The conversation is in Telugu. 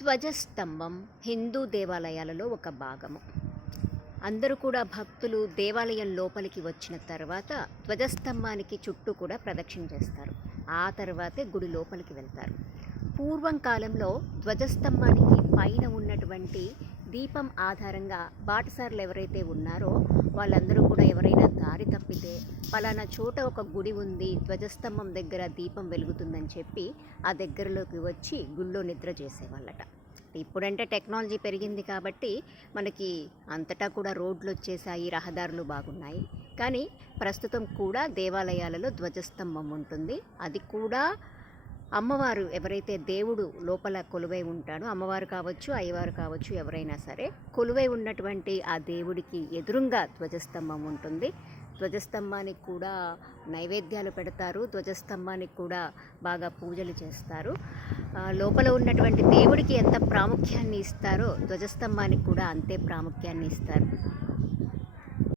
ధ్వజస్తంభం హిందూ దేవాలయాలలో ఒక భాగము. అందరూ కూడా భక్తులు దేవాలయం లోపలికి వచ్చిన తర్వాత ధ్వజస్తంభానికి చుట్టూ కూడా ప్రదక్షిణ చేస్తారు. ఆ తర్వాతే గుడి లోపలికి వెళ్తారు. పూర్వం కాలంలో ధ్వజస్తంభానికి పైన ఉన్నటువంటి దీపం ఆధారంగా బాటసార్లు ఎవరైతే ఉన్నారో వాళ్ళందరూ కూడా ఎవరైనా దారి తప్పి పలానా చోట ఒక గుడి ఉంది ధ్వజస్తంభం దగ్గర దీపం వెలుగుతుందని చెప్పి ఆ దగ్గరలోకి వచ్చి గుళ్ళో నిద్ర చేసేవాళ్ళట. ఇప్పుడంటే టెక్నాలజీ పెరిగింది కాబట్టి మనకి అంతటా కూడా రోడ్లు వచ్చేసాయి రహదారులు బాగున్నాయి. కానీ ప్రస్తుతం కూడా దేవాలయాలలో ధ్వజస్తంభం ఉంటుంది. అది కూడా అమ్మవారు ఎవరైతే దేవుడు లోపల కొలువై ఉంటాడో అమ్మవారు కావచ్చు అయ్యవారు కావచ్చు ఎవరైనా సరే కొలువై ఉన్నటువంటి ఆ దేవుడికి ఎదురుంగా ధ్వజస్తంభం ఉంటుంది. ధ్వజస్తంభానికి కూడా నైవేద్యాలు పెడతారు. ధ్వజస్తంభానికి కూడా బాగా పూజలు చేస్తారు. లోపల ఉన్నటువంటి దేవుడికి ఎంత ప్రాముఖ్యాన్ని ఇస్తారో ధ్వజస్తంభానికి కూడా అంతే ప్రాముఖ్యాన్ని ఇస్తారు.